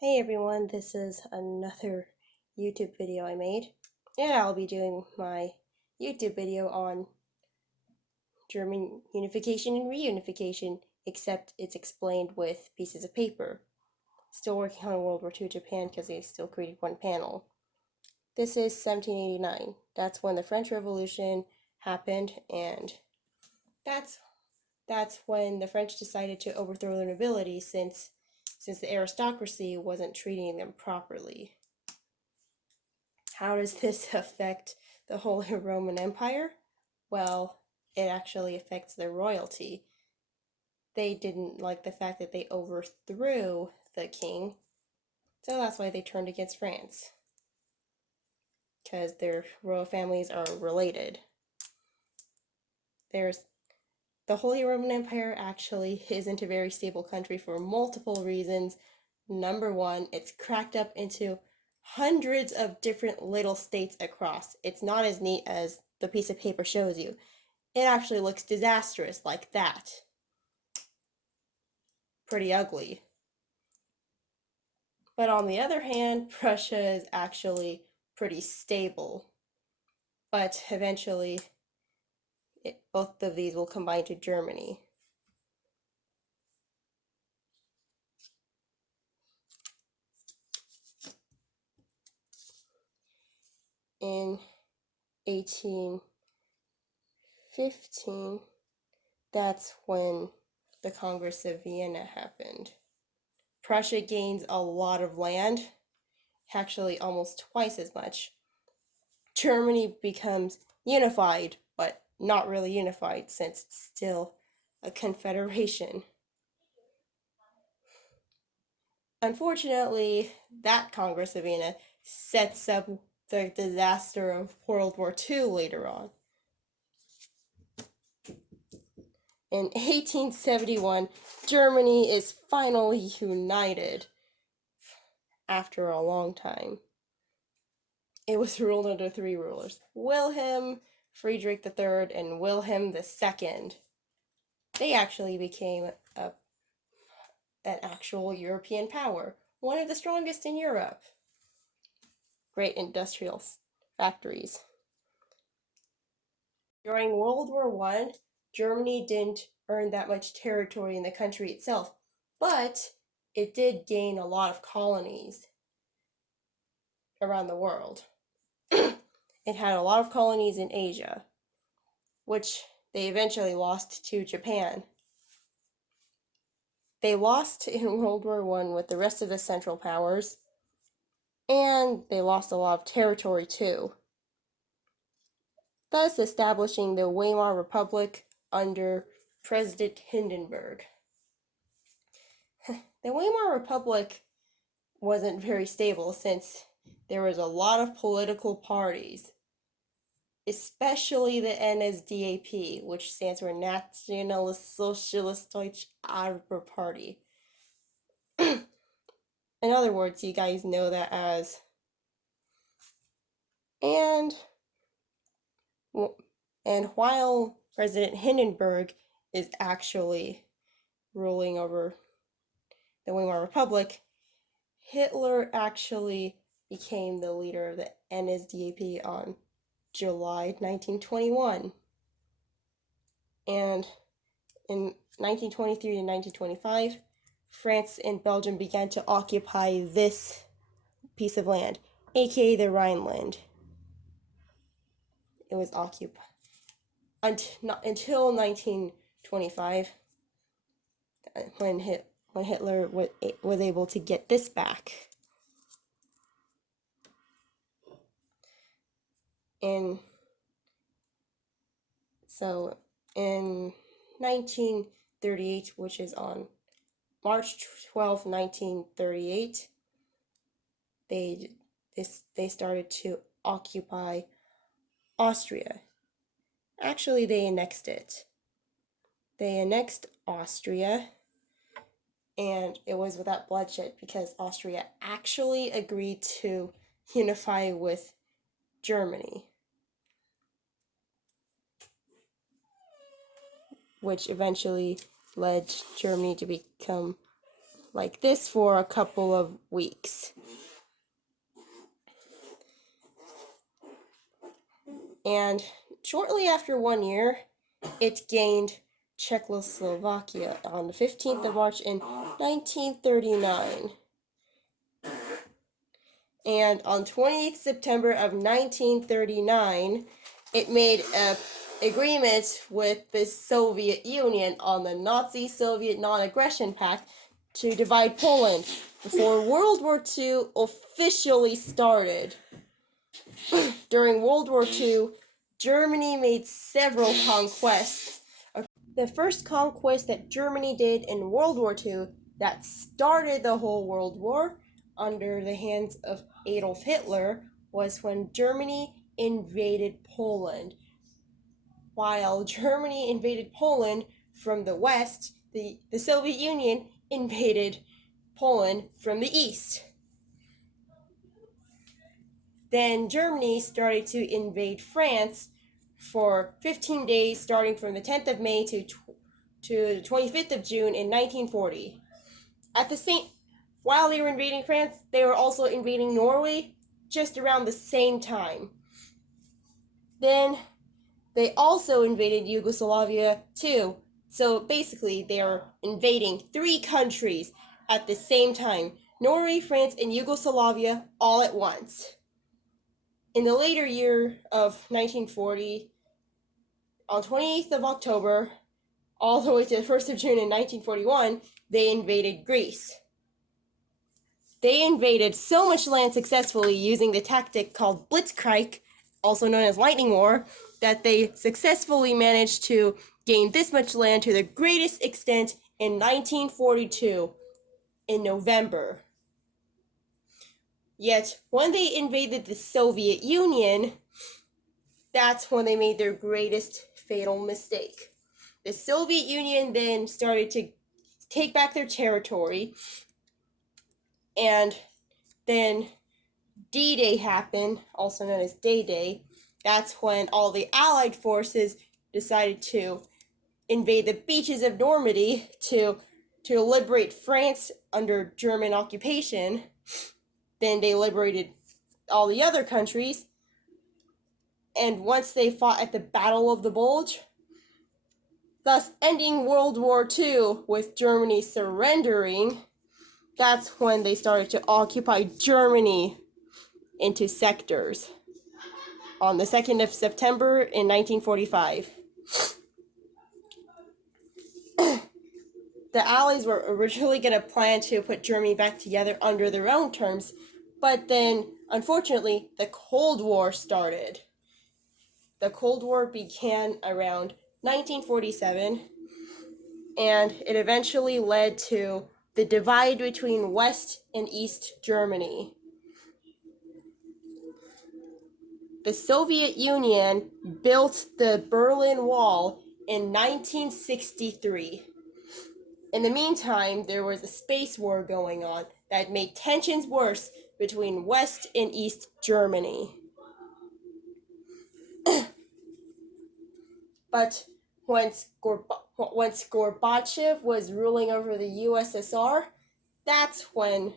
Hey everyone, this is another YouTube video I made, and I'll be doing my YouTube video on German unification and reunification, except it's explained with pieces of paper. Still working on World War II Japan because they still created one panel. This is 1789. That's when the French Revolution happened, and that's when the French decided to overthrow the nobility since the aristocracy wasn't treating them properly. How does this affect the Holy Roman Empire? Well, it actually affects their royalty. They didn't like the fact that they overthrew the king, so that's why they turned against France. Because their royal families are related. The Holy Roman Empire actually isn't a very stable country for multiple reasons. Number one, it's cracked up into hundreds of different little states across. It's not as neat as the piece of paper shows you. It actually looks disastrous like that. Pretty ugly. But on the other hand, Prussia is actually pretty stable. But eventually, both of these will combine to Germany. In 1815, that's when the Congress of Vienna happened. Prussia gains a lot of land, actually almost twice as much. Germany becomes unified, but not really unified since it's still a confederation. Unfortunately, that Congress of Vienna sets up the disaster of World War II later on. In 1871, Germany is finally united after a long time. It was ruled under three rulers: Wilhelm, Friedrich III, and Wilhelm II. They actually became an actual European power, one of the strongest in Europe. Great industrial factories. During World War I, Germany didn't earn that much territory in the country itself, but it did gain a lot of colonies around the world. It had a lot of colonies in Asia, which they eventually lost to Japan. They lost in World War I with the rest of the Central Powers, and they lost a lot of territory too, thus establishing the Weimar Republic under President Hindenburg. The Weimar Republic wasn't very stable since there was a lot of political parties, especially the NSDAP, which stands for Nationalist Socialist Deutsche Arbeiter Party. In other words, you guys know that as. And while President Hindenburg is actually ruling over the Weimar Republic, Hitler actually became the leader of the NSDAP on July 1921. And in 1923 to 1925, France and Belgium began to occupy this piece of land, aka the Rhineland. It was occupied until 1925, when Hitler was able to get this back. In 1938, which is on March 12, 1938, they started to occupy Austria. Actually, they annexed it. They annexed Austria, and it was without bloodshed because Austria actually agreed to unify with Germany, which eventually led Germany to become like this for a couple of weeks. And shortly after 1 year, it gained Czechoslovakia on the 15th of March in 1939. And on 20th September of 1939, it made an agreement with the Soviet Union on the Nazi-Soviet Non-Aggression Pact to divide Poland before World War II officially started. During World War II, Germany made several conquests. The first conquest that Germany did in World War II that started the whole World War under the hands of Adolf Hitler was when Germany invaded Poland. While Germany invaded Poland from the west, the Soviet Union invaded Poland from the east. Then Germany started to invade France for 15 days, starting from the 10th of May to the 25th of June in 1940. While they were invading France, they were also invading Norway just around the same time. Then they also invaded Yugoslavia too. So basically, they are invading 3 countries at the same time: Norway, France, and Yugoslavia all at once. In the later year of 1940, on 28th of October, all the way to the 1st of June in 1941, they invaded Greece. They invaded so much land successfully using the tactic called Blitzkrieg, also known as Lightning War, that they successfully managed to gain this much land to the greatest extent in 1942, in November. Yet, when they invaded the Soviet Union, that's when they made their greatest fatal mistake. The Soviet Union then started to take back their territory, and then D-Day happened, also known as Day-Day. That's when all the Allied forces decided to invade the beaches of Normandy to liberate France under German occupation. Then they liberated all the other countries. And once they fought at the Battle of the Bulge, thus ending World War II with Germany surrendering, that's when they started to occupy Germany into sectors on the 2nd of September in 1945. The Allies were originally going to plan to put Germany back together under their own terms, but then, unfortunately, the Cold War started. The Cold War began around 1947, and it eventually led to the divide between West and East Germany. The Soviet Union built the Berlin Wall in 1963. In the meantime, there was a space war going on that made tensions worse between West and East Germany. But once Gorbachev was ruling over the USSR, that's when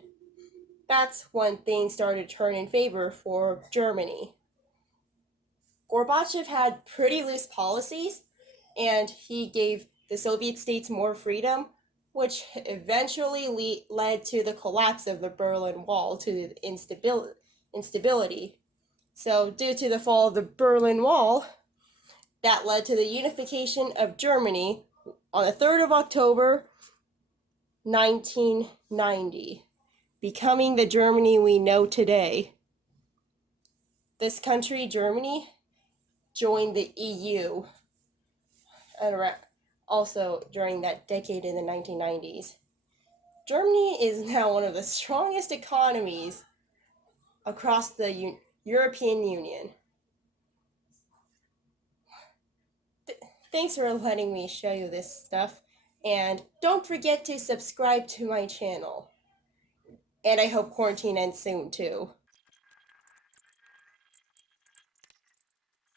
things started to turn in favor for Germany. Gorbachev had pretty loose policies, and he gave the Soviet states more freedom, which eventually led to the collapse of the Berlin Wall, to the instability. So due to the fall of the Berlin Wall, that led to the unification of Germany on the 3rd of October, 1990, becoming the Germany we know today. This country, Germany, joined the EU also during that decade in the 1990s. Germany is now one of the strongest economies across the European Union. Thanks for letting me show you this stuff, and don't forget to subscribe to my channel. And I hope quarantine ends soon too.